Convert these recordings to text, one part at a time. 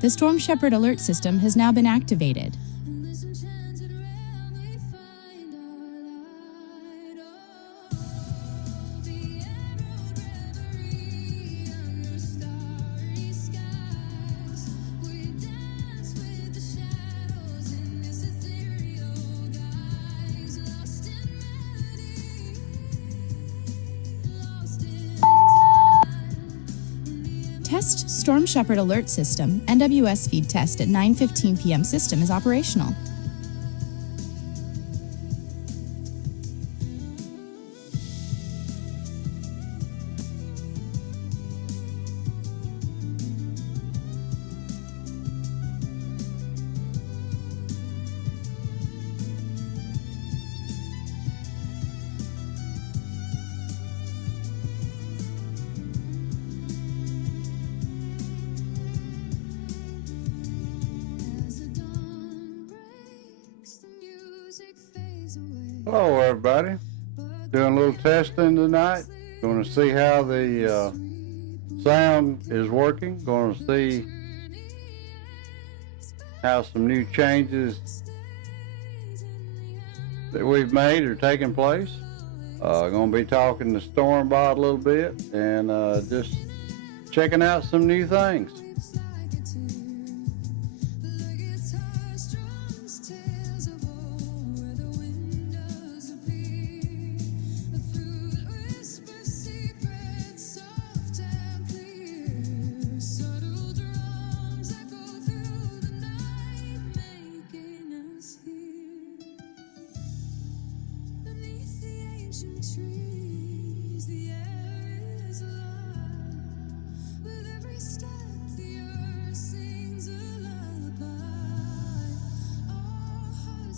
The Storm Shepherd alert system has now been activated. Test Storm Shepherd alert system NWS feed test at 9:15 p.m. system is operational. Hello everybody, doing a little testing tonight. Going to see how the sound is working. Going to see how some new changes that we've made are taking place. Going to be talking to StormBot a little bit and just checking out some new things.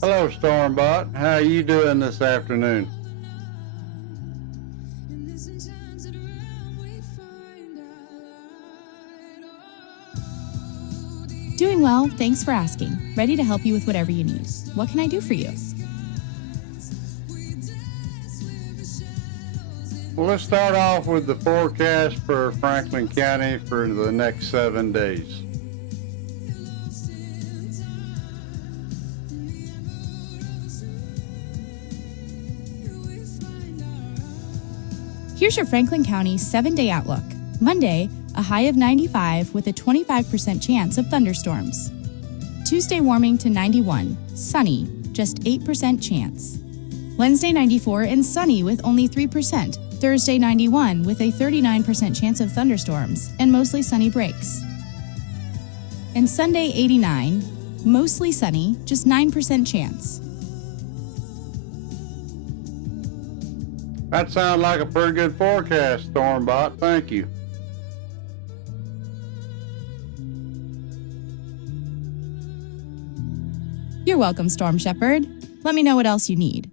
Hello StormBot, how are you doing this afternoon? Doing well, thanks for asking. Ready to help you with whatever you need. What can I do for you? Well, let's start off with the forecast for Franklin County for the next 7 days. Here's your Franklin County 7-day outlook. Monday, a high of 95 with a 25% chance of thunderstorms. Tuesday, warming to 91, sunny, just 8% chance. Wednesday, 94 and sunny with only 3%. Thursday, 91 with a 39% chance of thunderstorms and mostly sunny breaks. And Sunday, 89, mostly sunny, just 9% chance. That sounds like a pretty good forecast, StormBot. Thank you. You're welcome, Storm Shepherd. Let me know what else you need.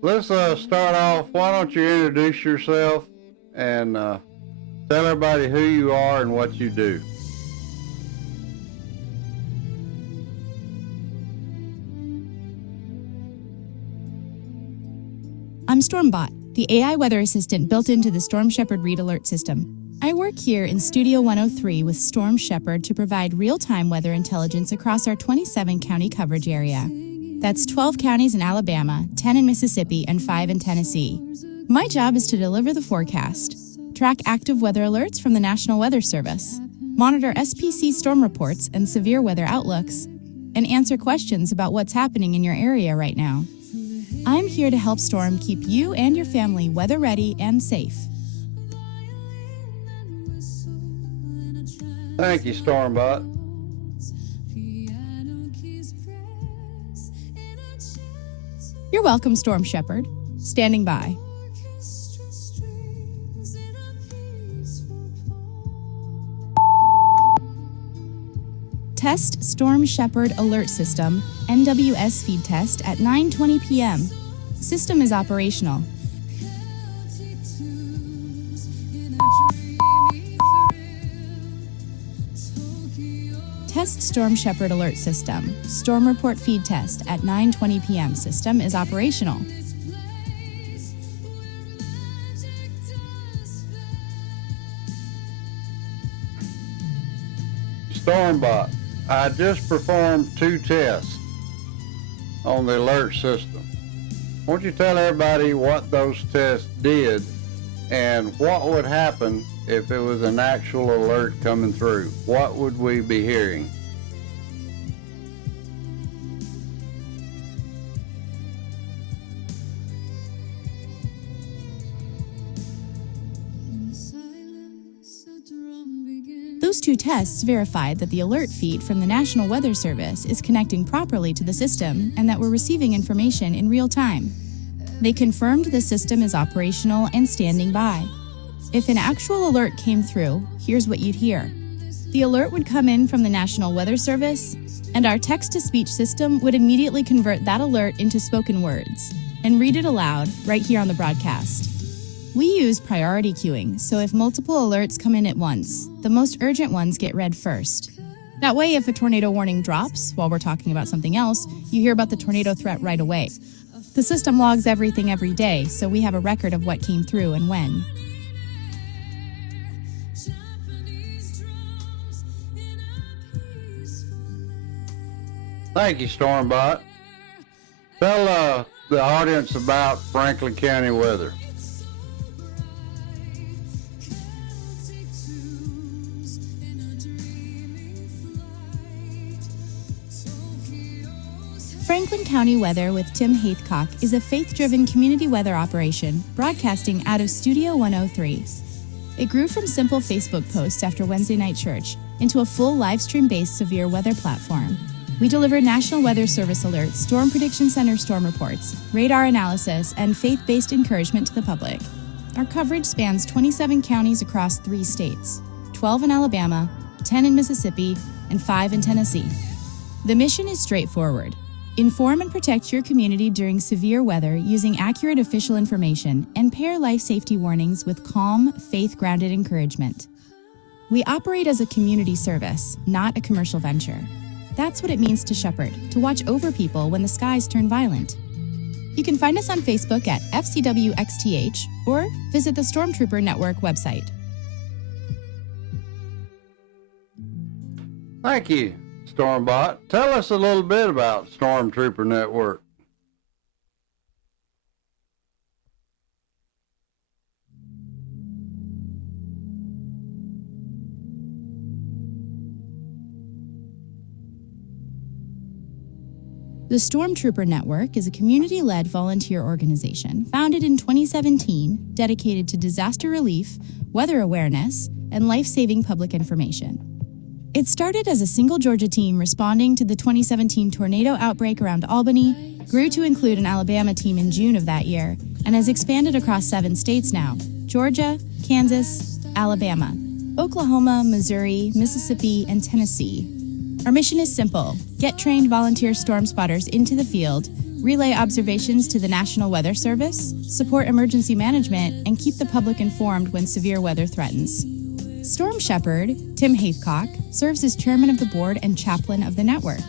Let's start off. Why don't you introduce yourself and tell everybody who you are and what you do. I'm StormBot, the AI weather assistant built into the Storm Shepherd Read Alert system. I work here in Studio 103 with Storm Shepherd to provide real-time weather intelligence across our 27-county coverage area. That's 12 counties in Alabama, 10 in Mississippi, and 5 in Tennessee. My job is to deliver the forecast, track active weather alerts from the National Weather Service, monitor SPC storm reports and severe weather outlooks, and answer questions about what's happening in your area right now. I'm here to help Storm keep you and your family weather ready and safe. Thank you, StormBot. You're welcome, Storm Shepherd. Standing by. Test Storm Shepherd Alert System, NWS feed test at 9:20 p.m. System is operational. Test Storm Shepherd Alert System, Storm Report feed test at 9:20 p.m. System is operational. Stormbot, I just performed 2 tests on the alert system. Won't you tell everybody what those tests did and what would happen if it was an actual alert coming through? What would we be hearing? Those 2 tests verified that the alert feed from the National Weather Service is connecting properly to the system and that we're receiving information in real time. They confirmed the system is operational and standing by. If an actual alert came through, here's what you'd hear. The alert would come in from the National Weather Service, and our text-to-speech system would immediately convert that alert into spoken words and read it aloud right here on the broadcast. We use priority queuing, so if multiple alerts come in at once, the most urgent ones get read first. That way, if a tornado warning drops while we're talking about something else, you hear about the tornado threat right away. The system logs everything every day, so we have a record of what came through and when. Thank you, Stormbot. Tell the audience about Franklin County weather. Franklin County Weather with Tim Haithcock is a faith-driven community weather operation broadcasting out of Studio 103. It grew from simple Facebook posts after Wednesday night church into a full live-stream-based severe weather platform. We deliver National Weather Service alerts, Storm Prediction Center storm reports, radar analysis, and faith-based encouragement to the public. Our coverage spans 27 counties across 3 states, 12 in Alabama, 10 in Mississippi, and 5 in Tennessee. The mission is straightforward. Inform and protect your community during severe weather using accurate official information and pair life safety warnings with calm, faith-grounded encouragement. We operate as a community service, not a commercial venture. That's what it means to shepherd, to watch over people when the skies turn violent. You can find us on Facebook at FCWXTH or visit the Stormtrooper Network website. Thank you, Stormbot. Tell us a little bit about Stormtrooper Network. The Stormtrooper Network is a community-led volunteer organization founded in 2017 dedicated to disaster relief, weather awareness, and life-saving public information. It started as a single Georgia team responding to the 2017 tornado outbreak around Albany, grew to include an Alabama team in June of that year, and has expanded across 7 states now: Georgia, Kansas, Alabama, Oklahoma, Missouri, Mississippi, and Tennessee. Our mission is simple: get trained volunteer storm spotters into the field, relay observations to the National Weather Service, support emergency management, and keep the public informed when severe weather threatens. Storm Shepherd, Tim Haithcock, serves as chairman of the board and chaplain of the network.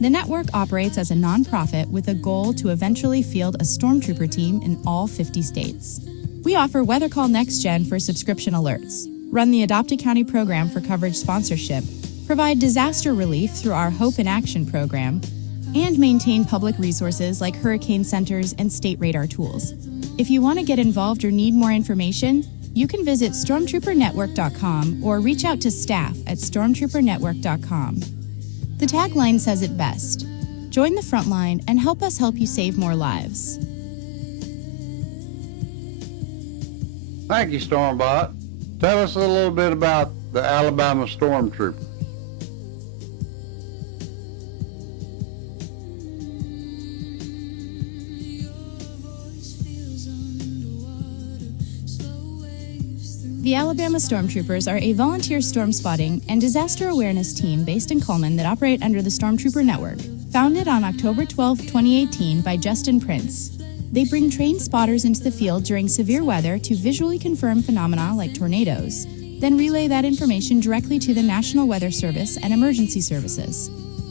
The network operates as a nonprofit with a goal to eventually field a stormtrooper team in all 50 states. We offer Weather Call Next Gen for subscription alerts, run the Adopt a County program for coverage sponsorship, provide disaster relief through our Hope in Action program, and maintain public resources like hurricane centers and state radar tools. If you want to get involved or need more information, you can visit stormtroopernetwork.com or reach out to staff at stormtroopernetwork.com. The tagline says it best: join the front line and help us help you save more lives. Thank you, Stormbot. Tell us a little bit about the Alabama Stormtrooper. The Alabama Stormtroopers are a volunteer storm spotting and disaster awareness team based in Cullman that operate under the Stormtrooper Network, founded on October 12, 2018 by Justin Prince. They bring trained spotters into the field during severe weather to visually confirm phenomena like tornadoes, then relay that information directly to the National Weather Service and emergency services.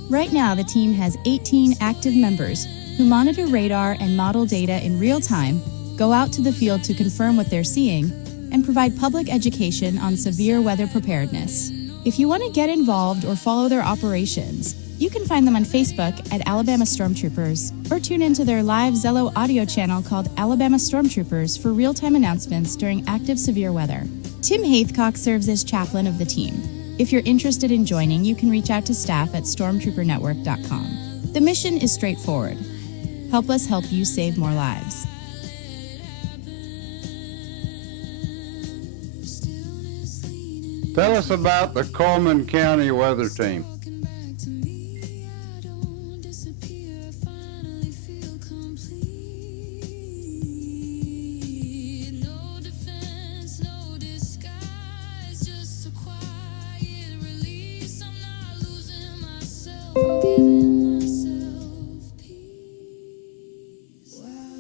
Right now, the team has 18 active members who monitor radar and model data in real time, go out to the field to confirm what they're seeing, and provide public education on severe weather preparedness. If you want to get involved or follow their operations, you can find them on Facebook at Alabama Stormtroopers or tune into their live Zello audio channel called Alabama Stormtroopers for real-time announcements during active severe weather. Tim Haithcock serves as chaplain of the team. If you're interested in joining, you can reach out to staff at stormtroopernetwork.com. The mission is straightforward. Help us help you save more lives. Tell us about the Coleman County Weather Team.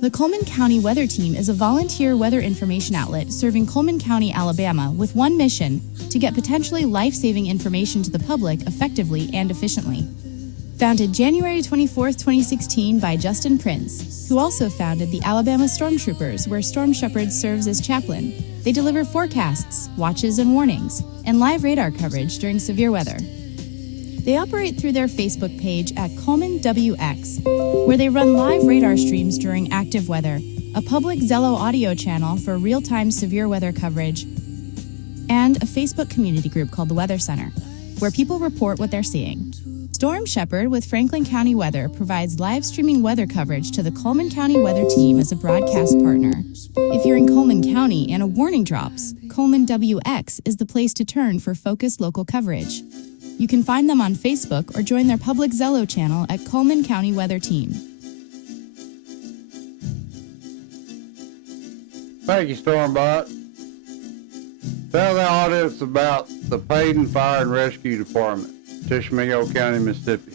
The Coleman County Weather Team is a volunteer weather information outlet serving Coleman County, Alabama, with one mission: to get potentially life-saving information to the public effectively and efficiently. Founded January 24, 2016 by Justin Prince, who also founded the Alabama Stormtroopers, where Storm Shepherd serves as chaplain. They deliver forecasts, watches and warnings, and live radar coverage during severe weather. They operate through their Facebook page at Coleman WX, where they run live radar streams during active weather, a public Zello audio channel for real-time severe weather coverage, and a Facebook community group called the Weather Center, where people report what they're seeing. Storm Shepherd with Franklin County Weather provides live streaming weather coverage to the Coleman County Weather Team as a broadcast partner. If you're in Coleman County and a warning drops, Coleman WX is the place to turn for focused local coverage. You can find them on Facebook or join their public Zello channel at Coleman County Weather Team. Thank you, Stormbot. Tell the audience about the Payton Fire and Rescue Department, Tishomingo County, Mississippi.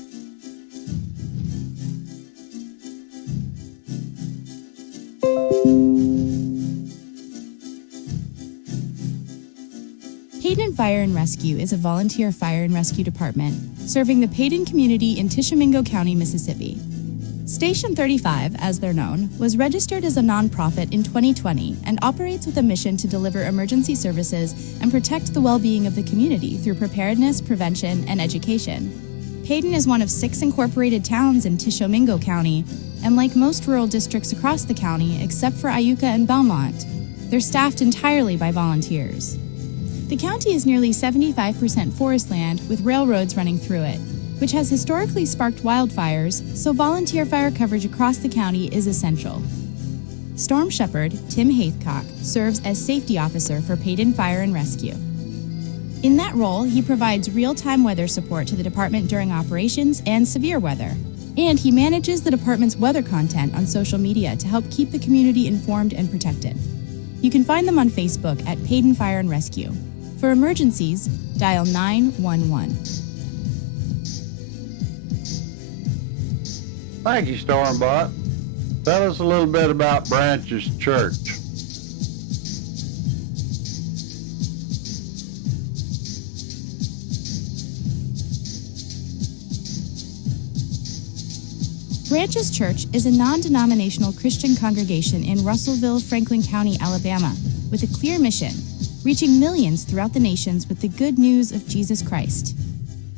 Payton Fire and Rescue is a volunteer fire and rescue department serving the Payton community in Tishomingo County, Mississippi. Station 35, as they're known, was registered as a nonprofit in 2020 and operates with a mission to deliver emergency services and protect the well-being of the community through preparedness, prevention, and education. Payton is one of 6 incorporated towns in Tishomingo County, and like most rural districts across the county, except for Iuka and Belmont, they're staffed entirely by volunteers. The county is nearly 75% forest land with railroads running through it, which has historically sparked wildfires, so volunteer fire coverage across the county is essential. Storm Shepherd, Tim Haithcock, serves as safety officer for Payton Fire and Rescue. In that role, he provides real-time weather support to the department during operations and severe weather, and he manages the department's weather content on social media to help keep the community informed and protected. You can find them on Facebook at Payton Fire and Rescue. For emergencies, dial 911. Thank you, Stormbot. Tell us a little bit about Branches Church. Branches Church is a non-denominational Christian congregation in Russellville, Franklin County, Alabama, with a clear mission: reaching millions throughout the nations with the good news of Jesus Christ.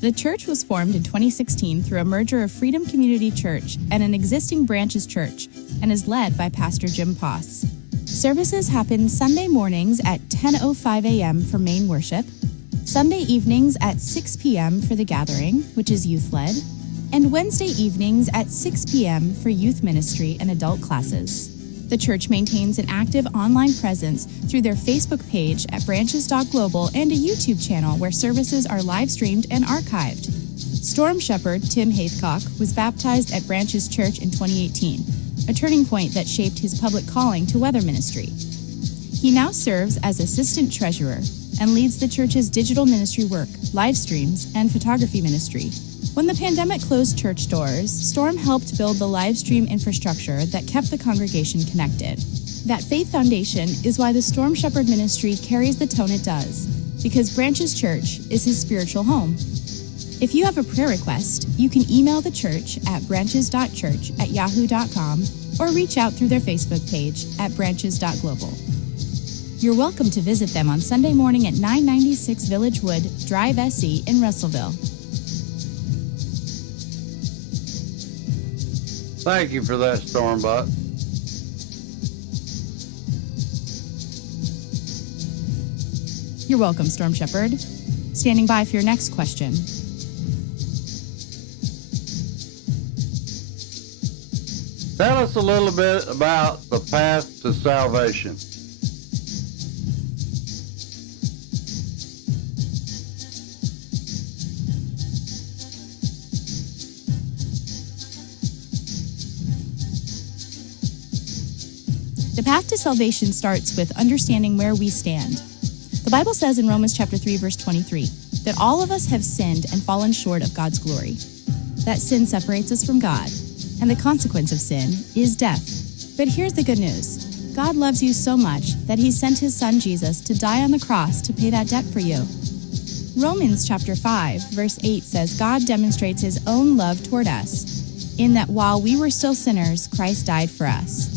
The church was formed in 2016 through a merger of Freedom Community Church and an existing Branches Church, and is led by Pastor Jim Poss. Services happen Sunday mornings at 10:05 a.m. for main worship, Sunday evenings at 6 p.m. for the gathering, which is youth-led, and Wednesday evenings at 6 p.m. for youth ministry and adult classes. The church maintains an active online presence through their Facebook page at branches.global and a YouTube channel where services are live streamed and archived. Storm Shepherd Tim Haithcock was baptized at Branches Church in 2018, a turning point that shaped his public calling to weather ministry. He now serves as assistant treasurer and leads the church's digital ministry work, live streams, and photography ministry. When the pandemic closed church doors, Storm helped build the live stream infrastructure that kept the congregation connected. That faith foundation is why the Storm Shepherd ministry carries the tone it does, because Branches Church is his spiritual home. If you have a prayer request, you can email the church at branches.church@yahoo.com or reach out through their Facebook page at branches.global. You're welcome to visit them on Sunday morning at 996 Village Wood Drive SE in Russellville. Thank you for that, Stormbot. You're welcome, Storm Shepherd. Standing by for your next question. Tell us a little bit about the path to salvation. The path to salvation starts with understanding where we stand. The Bible says in Romans chapter 3, verse 23, that all of us have sinned and fallen short of God's glory. That sin separates us from God, and the consequence of sin is death. But here's the good news. God loves you so much that he sent his son Jesus to die on the cross to pay that debt for you. Romans chapter 5, verse 8 says God demonstrates his own love toward us, in that while we were still sinners, Christ died for us.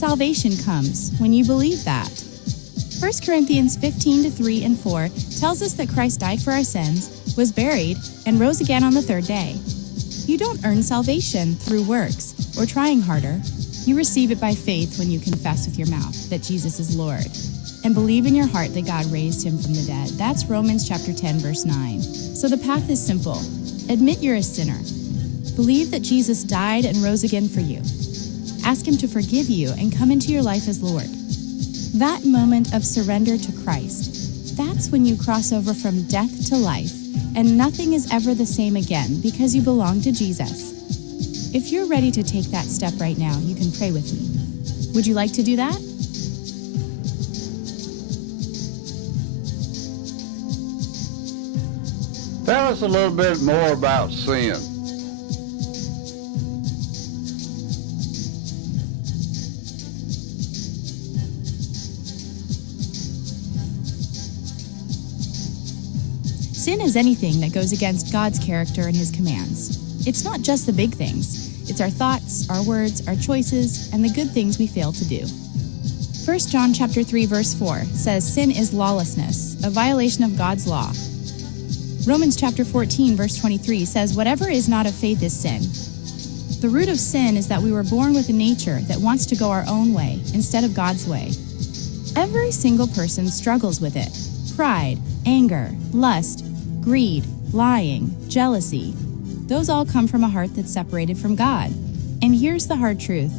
Salvation comes when you believe that. 1 Corinthians 15:3 and 4 tells us that Christ died for our sins, was buried, and rose again on the third day. You don't earn salvation through works or trying harder. You receive it by faith when you confess with your mouth that Jesus is Lord and believe in your heart that God raised him from the dead. That's Romans chapter 10, verse 9. So the path is simple. Admit you're a sinner. Believe that Jesus died and rose again for you. Ask him to forgive you and come into your life as Lord. That moment of surrender to Christ, that's when you cross over from death to life, and nothing is ever the same again because you belong to Jesus. If you're ready to take that step right now, you can pray with me. Would you like to do that? Tell us a little bit more about sin. Sin is anything that goes against God's character and his commands. It's not just the big things. It's our thoughts, our words, our choices, and the good things we fail to do. 1 John chapter 3, verse 4 says sin is lawlessness, a violation of God's law. Romans chapter 14, verse 23 says whatever is not of faith is sin. The root of sin is that we were born with a nature that wants to go our own way instead of God's way. Every single person struggles with it. Pride, anger, lust, greed, lying, jealousy. Those all come from a heart that's separated from God. And here's the hard truth.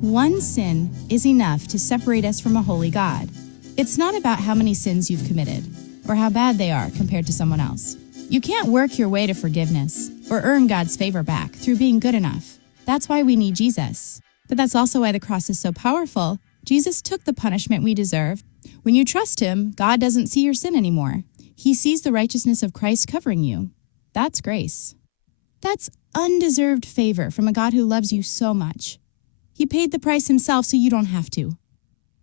One sin is enough to separate us from a holy God. It's not about how many sins you've committed or how bad they are compared to someone else. You can't work your way to forgiveness or earn God's favor back through being good enough. That's why we need Jesus. But that's also why the cross is so powerful. Jesus took the punishment we deserve. When you trust him, God doesn't see your sin anymore. He sees the righteousness of Christ covering you. That's grace. That's undeserved favor from a God who loves you so much. He paid the price himself so you don't have to.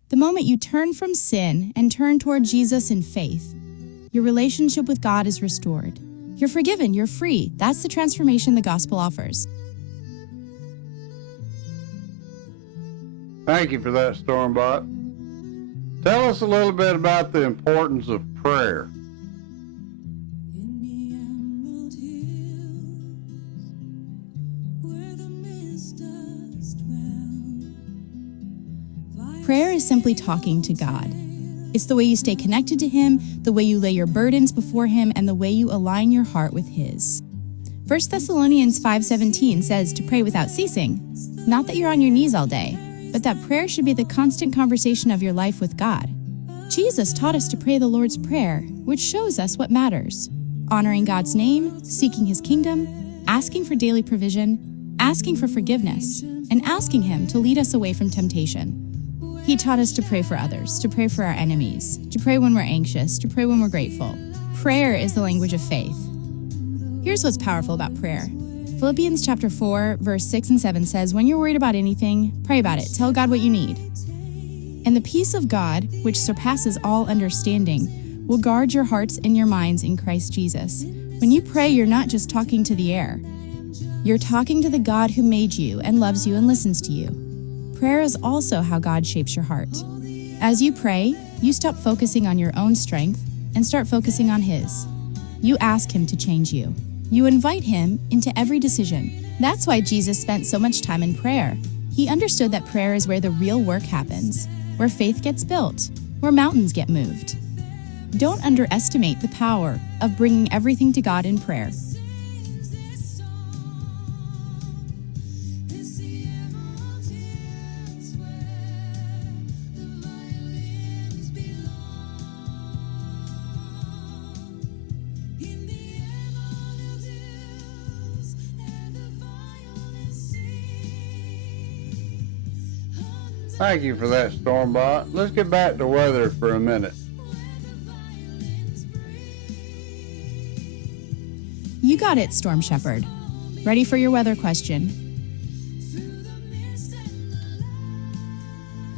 The moment you turn from sin and turn toward Jesus in faith, your relationship with God is restored. You're forgiven, you're free. That's the transformation the gospel offers. Thank you for that, Stormbot. Tell us a little bit about the importance of prayer. Prayer is simply talking to God. It's the way you stay connected to him, the way you lay your burdens before him, and the way you align your heart with his. 1 Thessalonians 5:17 says to pray without ceasing. Not that you're on your knees all day, but that prayer should be the constant conversation of your life with God. Jesus taught us to pray the Lord's Prayer, which shows us what matters. Honoring God's name, seeking his kingdom, asking for daily provision, asking for forgiveness, and asking him to lead us away from temptation. He taught us to pray for others, to pray for our enemies, to pray when we're anxious, to pray when we're grateful. Prayer is the language of faith. Here's what's powerful about prayer. Philippians chapter 4, verse 6 and 7 says, when you're worried about anything, pray about it. Tell God what you need. And the peace of God, which surpasses all understanding, will guard your hearts and your minds in Christ Jesus. When you pray, you're not just talking to the air. You're talking to the God who made you and loves you and listens to you. Prayer is also how God shapes your heart. As you pray, You stop focusing on your own strength and start focusing on His. You ask Him to change you. You invite Him into every decision. That's why Jesus spent so much time in prayer. He understood that prayer is where the real work happens, where faith gets built, where mountains get moved. Don't underestimate the power of bringing everything to God in prayer. Thank you for that, Stormbot. Let's get back to weather for a minute. You got it, Storm Shepherd. Ready for your weather question?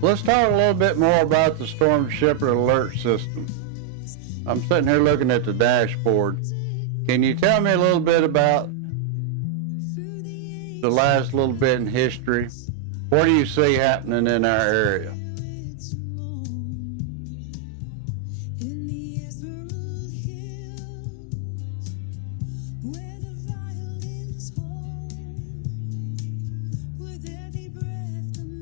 Let's talk a little bit more about the Storm Shepherd alert system. I'm sitting here looking at the dashboard. Can you tell me a little bit about the last little bit in history? What do you see happening in our area?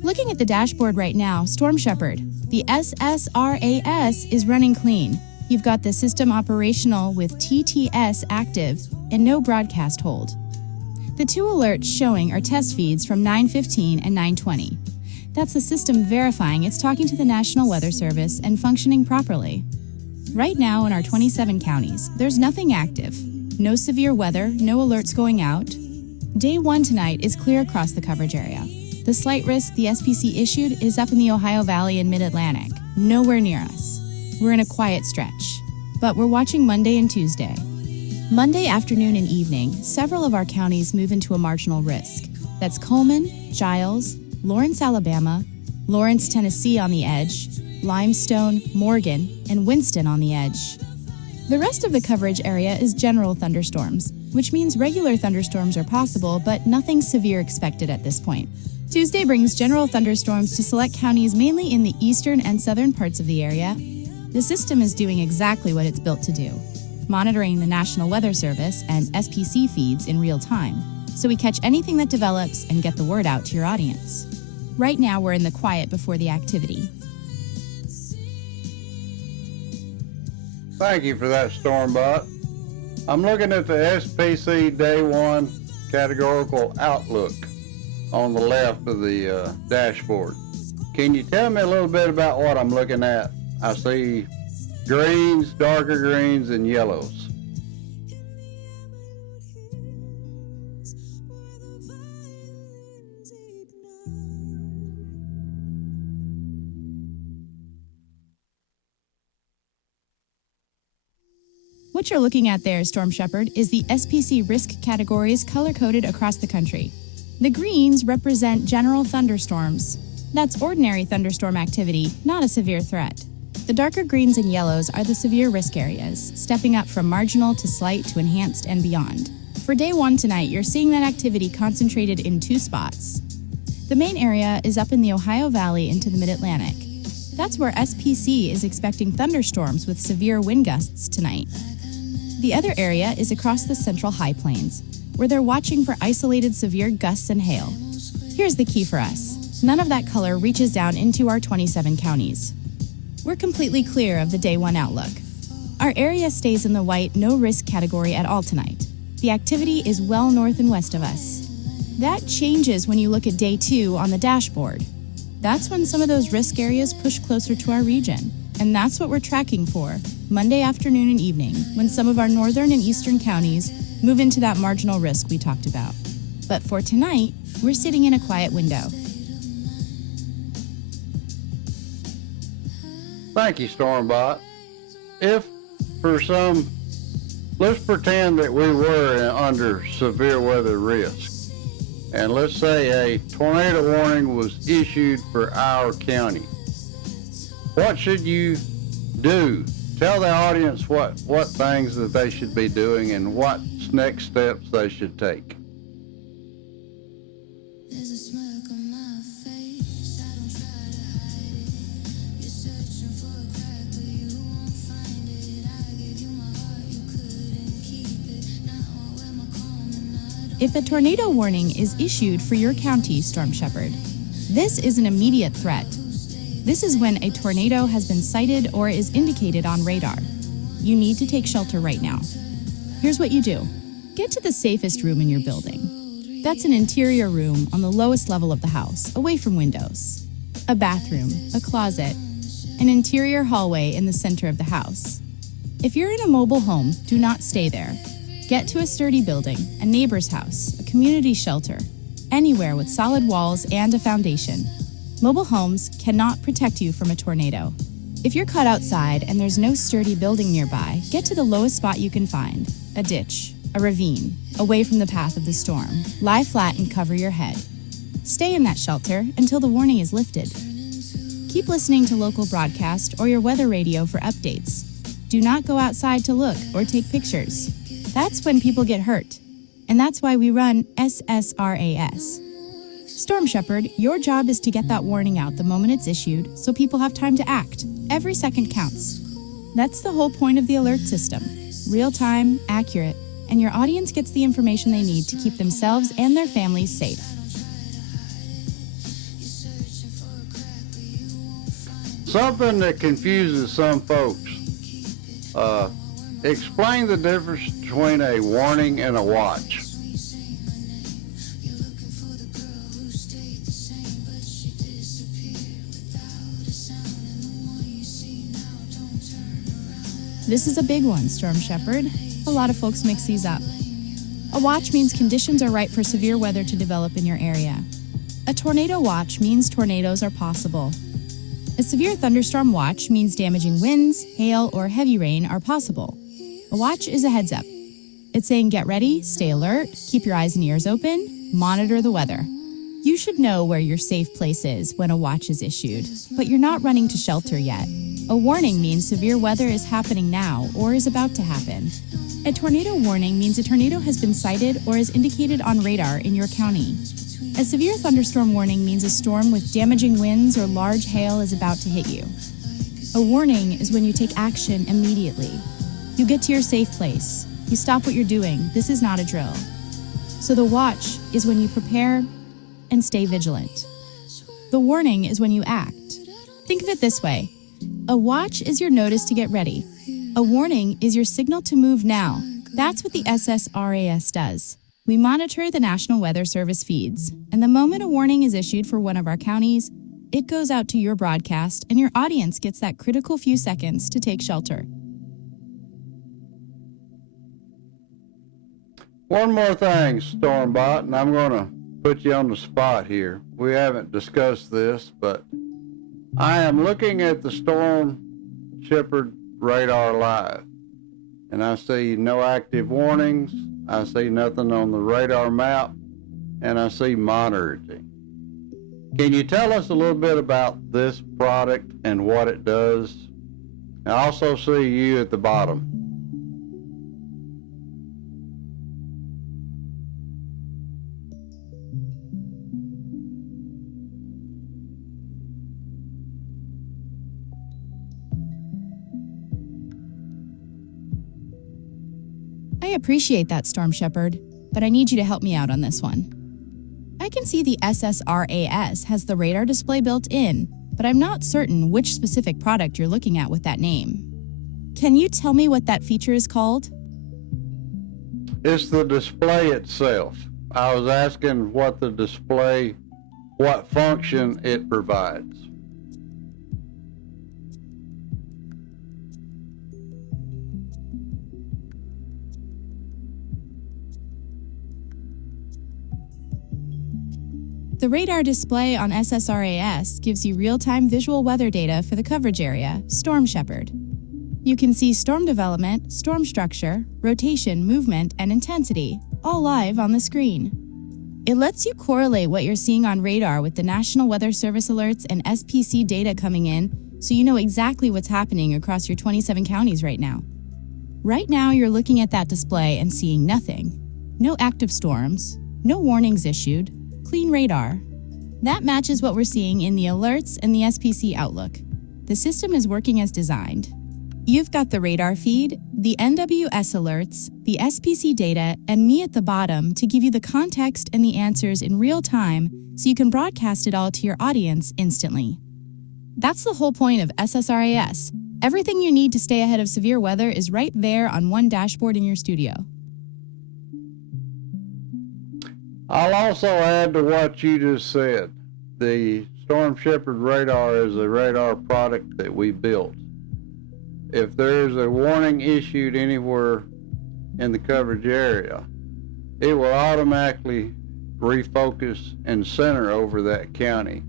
Looking at the dashboard right now, Storm Shepherd, the SSRAS is running clean. You've got the system operational with TTS active and no broadcast hold. The two alerts showing are test feeds from 9:15 and 9:20. That's the system verifying it's talking to the National Weather Service and functioning properly. Right now in our 27 counties, there's nothing active. No severe weather, no alerts going out. Day 1 tonight is clear across the coverage area. The slight risk the SPC issued is up in the Ohio Valley and Mid-Atlantic, nowhere near us. We're in a quiet stretch, but we're watching Monday and Tuesday. Monday afternoon and evening, several of our counties move into a marginal risk. That's Coleman, Giles, Lawrence, Alabama, Lawrence, Tennessee on the edge, Limestone, Morgan, and Winston on the edge. The rest of the coverage area is general thunderstorms, which means regular thunderstorms are possible, but nothing severe expected at this point. Tuesday brings general thunderstorms to select counties mainly in the eastern and southern parts of the area. The system is doing exactly what it's built to do, monitoring the National Weather Service and SPC feeds in real time, so we catch anything that develops and get the word out to your audience. Right now, we're in the quiet before the activity. Thank you for that, Stormbot. I'm looking at the SPC Day 1 categorical outlook on the left of the dashboard. Can you tell me a little bit about what I'm looking at? I see greens, darker greens, and yellows. What you're looking at there, Storm Shepherd, is the SPC risk categories color-coded across the country. The greens represent general thunderstorms. That's ordinary thunderstorm activity, not a severe threat. The darker greens and yellows are the severe risk areas, stepping up from marginal to slight to enhanced and beyond. For Day 1 tonight, you're seeing that activity concentrated in 2 spots. The main area is up in the Ohio Valley into the Mid-Atlantic. That's where SPC is expecting thunderstorms with severe wind gusts tonight. The other area is across the Central High Plains, where they're watching for isolated severe gusts and hail. Here's the key for us. None of that color reaches down into our 27 counties. We're completely clear of the Day 1 outlook. Our area stays in the white no-risk category at all tonight. The activity is well north and west of us. That changes when you look at Day 2 on the dashboard. That's when some of those risk areas push closer to our region. And that's what we're tracking for, Monday afternoon and evening, when some of our northern and eastern counties move into that marginal risk we talked about. But for tonight, we're sitting in a quiet window. Thank you, Stormbot. If for some, let's pretend that we were under severe weather risk, and let's say a tornado warning was issued for our county. What should you do? Tell the audience what things that they should be doing and what next steps they should take. if a tornado warning is issued for your county, Storm Shepherd, this is an immediate threat. This is when a tornado has been sighted or is indicated on radar. You need to take shelter right now. Here's what you do. Get to the safest room in your building. That's an interior room on the lowest level of the house, away from windows. A bathroom, a closet, an interior hallway in the center of the house. If you're in a mobile home, do not stay there. Get to a sturdy building, a neighbor's house, a community shelter, anywhere with solid walls and a foundation. Mobile homes cannot protect you from a tornado. If you're caught outside and there's no sturdy building nearby, get to the lowest spot you can find, a ditch, a ravine, away from the path of the storm. Lie flat and cover your head. Stay in that shelter until the warning is lifted. Keep listening to local broadcast or your weather radio for updates. Do not go outside to look or take pictures. That's when people get hurt. And that's why we run SSRAS. Storm Shepherd, your job is to get that warning out the moment it's issued so people have time to act. Every second counts. That's the whole point of the alert system. Real-time, accurate, and your audience gets the information they need to keep themselves and their families safe. Something that confuses some folks. Explain the difference between a warning and a watch. This is a big one, Storm Shepherd. A lot of folks mix these up. A watch means conditions are right for severe weather to develop in your area. A tornado watch means tornadoes are possible. A severe thunderstorm watch means damaging winds, hail, or heavy rain are possible. A watch is a heads up. It's saying get ready, stay alert, keep your eyes and ears open, monitor the weather. You should know where your safe place is when a watch is issued, but you're not running to shelter yet. A warning means severe weather is happening now or is about to happen. A tornado warning means a tornado has been sighted or is indicated on radar in your county. A severe thunderstorm warning means a storm with damaging winds or large hail is about to hit you. A warning is when you take action immediately. You get to your safe place. You stop what you're doing. This is not a drill. So the watch is when you prepare and stay vigilant. The warning is when you act. Think of it this way. A watch is your notice to get ready. A warning is your signal to move now. That's what the SSRAS does. We monitor the National Weather Service feeds, and the moment a warning is issued for one of our counties, it goes out to your broadcast, and your audience gets that critical few seconds to take shelter. One more thing, Stormbot, and I'm going to put you on the spot here. We haven't discussed this, but I am looking at the Storm Shepherd radar live, and I see no active warnings. I see nothing on the radar map, and I see monitoring. Can you tell us a little bit about this product and what it does? I also see you at the bottom. I appreciate that, Storm Shepherd, but I need you to help me out on this one. I can see the SSRAS has the radar display built in, but I'm not certain which specific product you're looking at with that name. Can you tell me what that feature is called? It's the display itself. I was asking what the display, what function it provides. The radar display on SSRAS gives you real-time visual weather data for the coverage area, Storm Shepherd. You can see storm development, storm structure, rotation, movement, and intensity, all live on the screen. It lets you correlate what you're seeing on radar with the National Weather Service alerts and SPC data coming in, so you know exactly what's happening across your 27 counties right now. Right now, you're looking at that display and seeing nothing. No active storms, no warnings issued, clean radar. That matches what we're seeing in the alerts and the SPC outlook. The system is working as designed. You've got the radar feed, the NWS alerts, the SPC data, and me at the bottom to give you the context and the answers in real time so you can broadcast it all to your audience instantly. That's the whole point of SSRAS. Everything you need to stay ahead of severe weather is right there on one dashboard in your studio. I'll also add to what you just said. The Storm Shepherd radar is a radar product that we built. If there's a warning issued anywhere in the coverage area, it will automatically refocus and center over that county,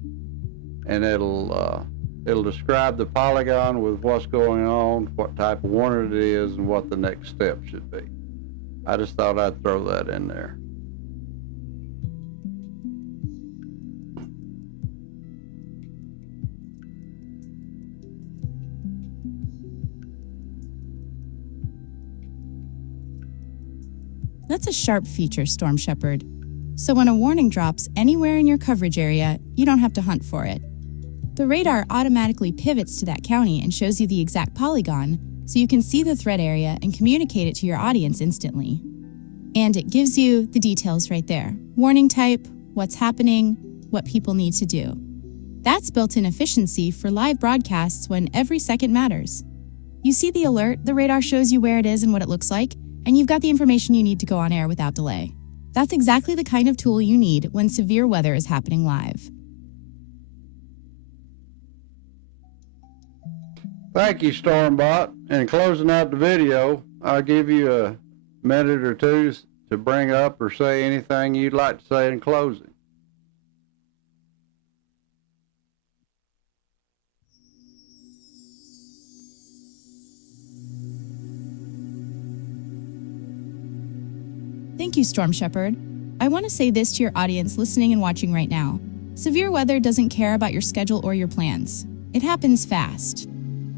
and it'll describe the polygon with what's going on, what type of warning it is, and what the next step should be. I just thought I'd throw that in there. That's a sharp feature, Storm Shepherd. So when a warning drops anywhere in your coverage area, you don't have to hunt for it. The radar automatically pivots to that county and shows you the exact polygon, so you can see the threat area and communicate it to your audience instantly. And it gives you the details right there. Warning type, what's happening, what people need to do. That's built-in efficiency for live broadcasts when every second matters. You see the alert, the radar shows you where it is and what it looks like, and you've got the information you need to go on air without delay. That's exactly the kind of tool you need when severe weather is happening live. Thank you, Stormbot. In closing out the video, I'll give you a minute or two to bring up or say anything you'd like to say in closing. Thank you, Storm Shepherd. I want to say this to your audience listening and watching right now. Severe weather doesn't care about your schedule or your plans. It happens fast.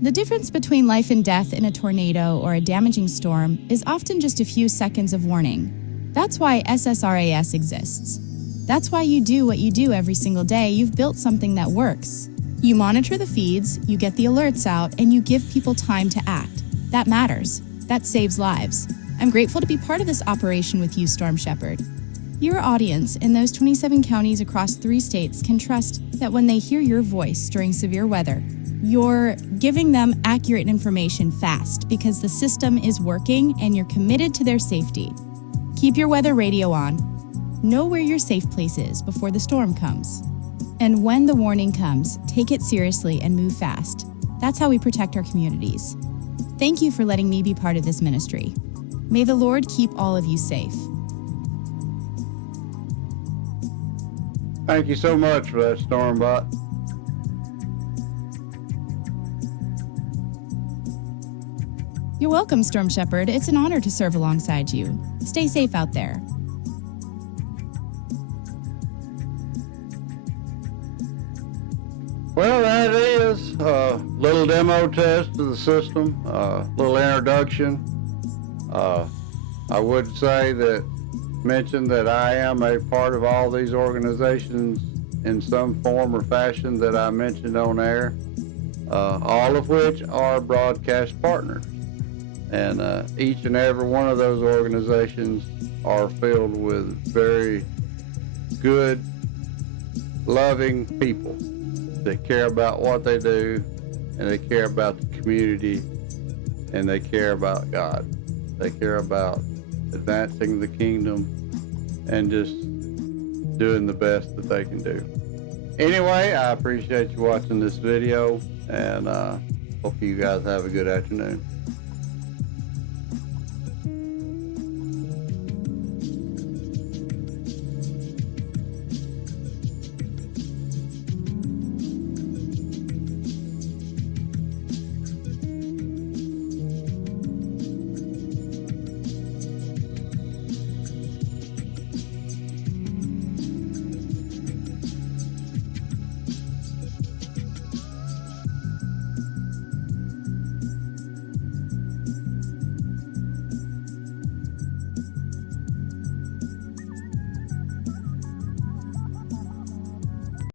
The difference between life and death in a tornado or a damaging storm is often just a few seconds of warning. That's why SSRAS exists. That's why you do what you do every single day. You've built something that works. You monitor the feeds, you get the alerts out, and you give people time to act. That matters. That saves lives. I'm grateful to be part of this operation with you, Storm Shepherd. Your audience in those 27 counties across 3 states can trust that when they hear your voice during severe weather, you're giving them accurate information fast because the system is working and you're committed to their safety. Keep your weather radio on. Know where your safe place is before the storm comes. And when the warning comes, take it seriously and move fast. That's how we protect our communities. Thank you for letting me be part of this ministry. May the Lord keep all of you safe. Thank you so much for that, Stormbot. You're welcome, Storm Shepherd. It's an honor to serve alongside you. Stay safe out there. Well, that is a little demo test of the system, little introduction. I would say that, mention that I am a part of all these organizations in some form or fashion that I mentioned on air, all of which are broadcast partners. And each and every one of those organizations are filled with very good, loving people that care about what they do, and they care about the community, and they care about God. They care about advancing the kingdom and just doing the best that they can do. Anyway, I appreciate you watching this video, and hope you guys have a good afternoon.